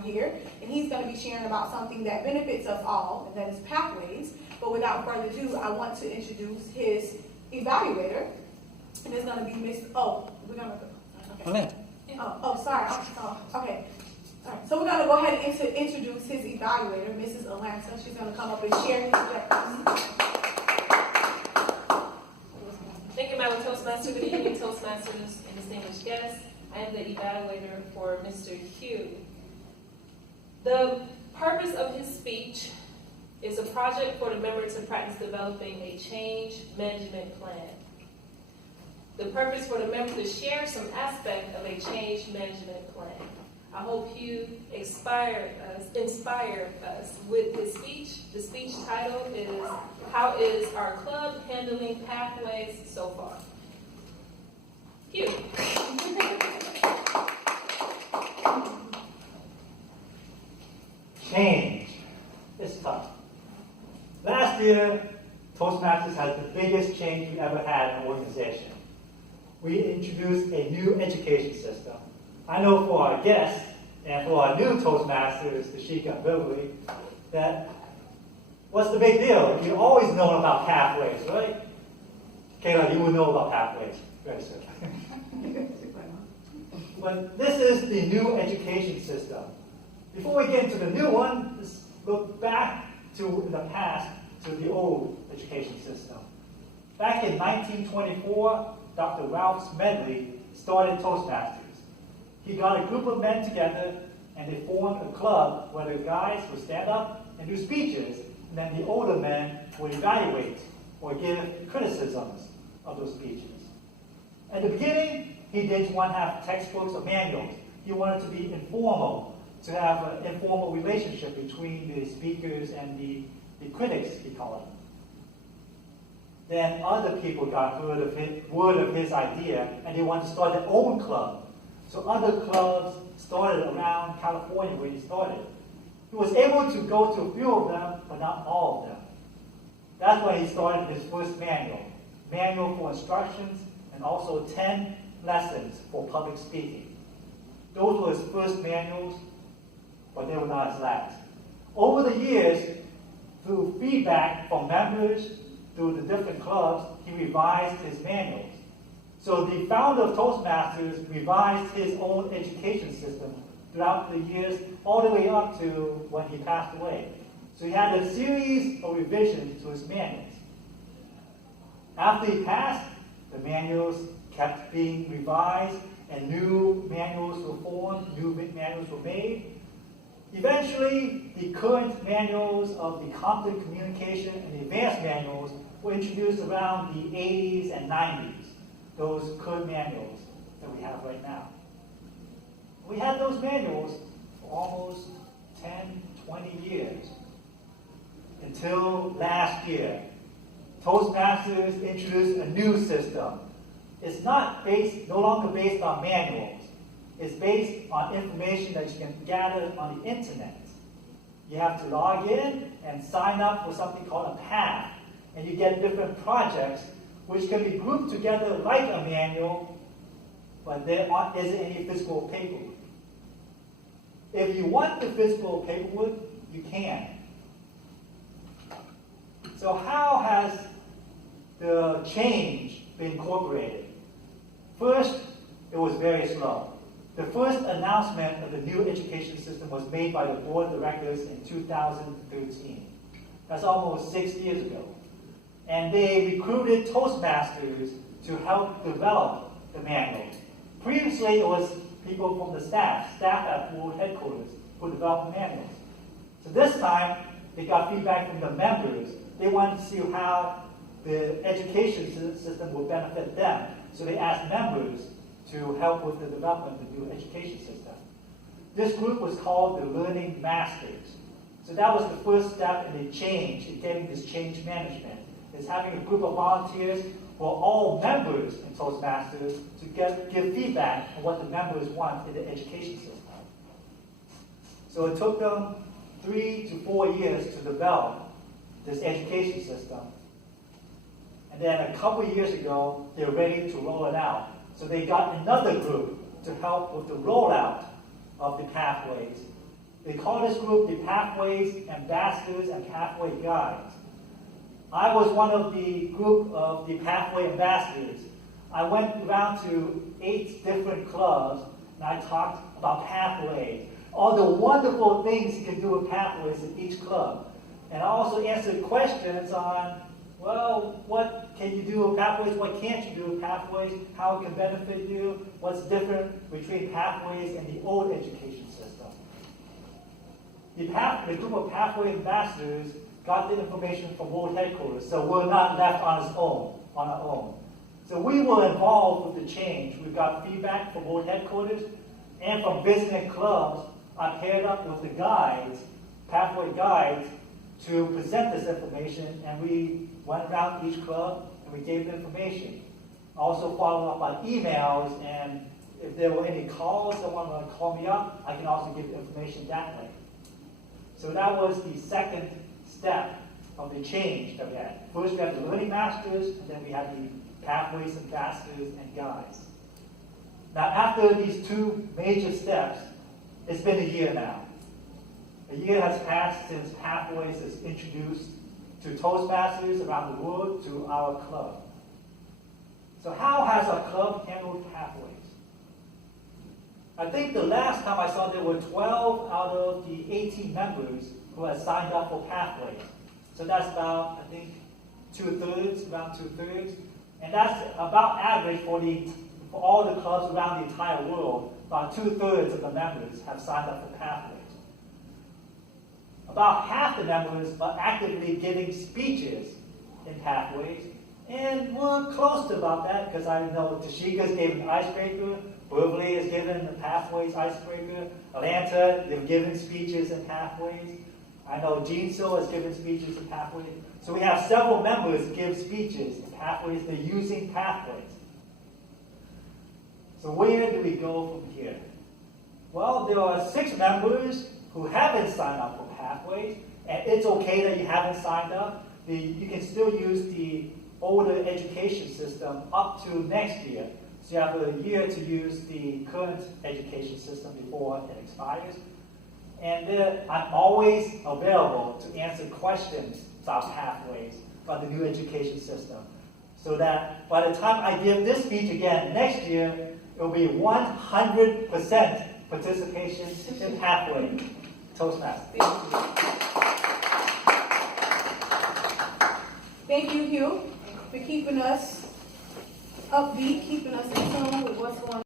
down here, and he's going to be sharing about something that benefits us all, and that is pathways. But without further ado, I want to introduce his evaluator, and it's going to be Miss. Oh, we're going to. Okay. Sorry. Okay. All right. So we're going to go ahead and introduce his evaluator, Mrs. Atlanta. She's going to come up and share his objectives. Thank you, Madam Toastmaster. Good evening, Toastmasters and distinguished guests. I am the evaluator for Mr. Hugh. The purpose of his speech is a project for the member to practice developing a change management plan. The purpose for the member to share some aspect of a change management plan. I hope Hugh inspired us with his speech. The speech title is, "How is our club handling pathways so far?" Hugh. Change is tough. Last year, Toastmasters had the biggest change we ever had in our organization. We introduced a new education system. I know for our guests and for our new Toastmasters, Tashika and Beverly, that what's the big deal? You always know about pathways, right? Kayla, you will know about pathways very soon. But this is the new education system. Before we get into the new one, let's look back to the past, to the old education system. Back in 1924, Dr. Ralph Smedley started Toastmasters. He got a group of men together and they formed a club where the guys would stand up and do speeches, and then the older men would evaluate or give criticisms of those speeches. At the beginning, he didn't want to have textbooks or manuals. He wanted to be informal, to have an informal relationship between the speakers and the critics, he called them. Then other people got word of his idea, and they wanted to start their own club. So other clubs started around California where he started. He was able to go to a few of them, but not all of them. That's why he started his first manual for instructions, and also 10 lessons for public speaking. Those were his first manuals, but they were not his last. Over the years, through feedback from members, through the different clubs, he revised his manuals. So the founder of Toastmasters revised his own education system throughout the years, all the way up to when he passed away. So he had a series of revisions to his manuals. After he passed, the manuals kept being revised, and new manuals were formed, new manuals were made. Eventually, the current manuals of the Compton Communication and the advanced manuals were introduced around the 80s and 90s, those current manuals that we have right now. We had those manuals for almost 10, 20 years, until last year. Toastmasters introduced a new system. It's no longer based on manuals. It's based on information that you can gather on the internet. You have to log in and sign up for something called a path, and you get different projects which can be grouped together like a manual, but there isn't any physical paperwork. If you want the physical paperwork, you can. So how has the change been incorporated? First, it was very slow. The first announcement of the new education system was made by the board of directors in 2013. That's almost 6 years ago. And they recruited Toastmasters to help develop the manual. Previously, it was people from the staff at World Headquarters who developed the manuals. So this time, they got feedback from the members. They wanted to see how the education system would benefit them. So they asked members to help with the development of the new education system. This group was called the Learning Masters. So that was the first step in the change, in getting this change management, is having a group of volunteers who are all members in Toastmasters to give feedback on what the members want in the education system. So it took them 3 to 4 years to develop this education system. And then a couple years ago, they're ready to roll it out. So they got another group to help with the rollout of the pathways. They call this group the Pathways Ambassadors and Pathway Guides. I was one of the group of the Pathway Ambassadors. I went around to 8 different clubs and I talked about pathways, all the wonderful things you can do with pathways in each club. And I also answered questions on, well, what can you do with pathways, what can't you do with pathways, how it can benefit you, what's different between pathways and the old education system. The group of Pathway Ambassadors got the information from World Headquarters, so we're not left on our own. So we were involved with the change. We got feedback from World Headquarters and from visiting clubs. I paired up with the guides, Pathway Guides, to present this information, and we went around each club and we gave the information. Also followed up on emails, and if there were any calls, someone wanted to call me up, I can also give the information that way. So that was the second step of the change that we had. First we had the Learning Masters, and then we had the Pathways Ambassadors and Guides. Now after these 2 major steps, it's been a year now. A year has passed since Pathways is introduced to Toastmasters around the world to our club. So how has our club handled Pathways? I think the last time I saw there were 12 out of the 18 members who had signed up for Pathways. So that's about, I think, around two-thirds. And that's about average for all the clubs around the entire world. About 2/3 of the members have signed up for Pathways. About half the members are actively giving speeches in Pathways, and we're close to about that because I know Tashika's given icebreaker, Beverly has given the Pathways icebreaker, Atlanta, they've given speeches in Pathways. I know Jinso has given speeches in Pathways. So we have several members give speeches in Pathways. They're using Pathways. So where do we go from here? Well, there are 6 members who haven't signed up for Pathways, and it's okay that you haven't signed up. You can still use the older education system up to next year. So you have a year to use the current education system before it expires. And I'm always available to answer questions about Pathways about the new education system. So that by the time I give this speech again next year, it will be 100% participation in Pathways. Toastmasters. Thank you, Hugh, for keeping us upbeat, keeping us in tune with what's going on.